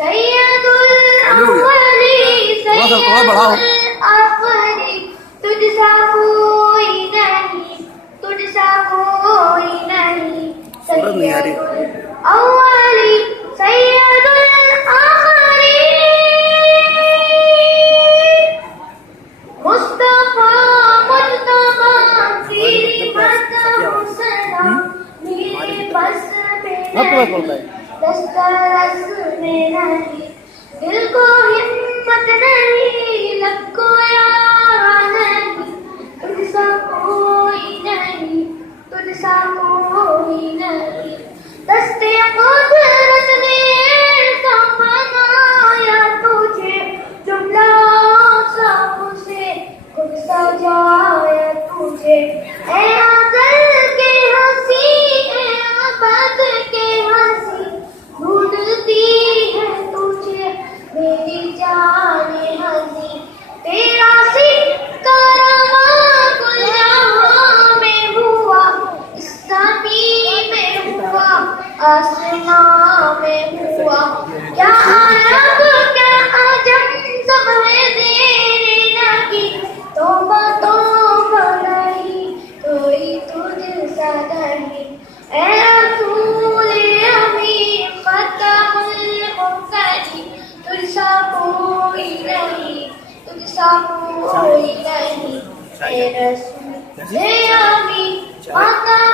सैयदुल अव्वली सैयदुल आखिरी तुझसा कोई नहीं तुझसा कोई नहीं सैयदुल अव्वली सैयदुल आखिरी मुस्तफा मुस्तफा तेरी मदद सलाम मेरे बस में दस्तरस में नहीं दिल को हिम्मत नहीं लब को यार नहीं तुझसा कोई नहीं तुझसा कोई नहीं दस्ते कुदरत ने बनाया तुझे जुमला सब से खुद सजाया तुझे ऐ अज़ल के हंसी ऐ अबद के हंसी ढूंढती है तुझे मेरी जाने हंसी तेरा सिक्का कुल जहां में हुआ इस ज़मीन में हुआ आसमां में हुआ क्या अरब क्या अजम सब है तेरे लगी तौबा तौबा नहीं कोई तुझसा नहीं ऐ रसूल अमीन खतमुल मुरसलीन तुझसा कोई नहीं तुझसा कोई नहीं ऐ रसूल अमीन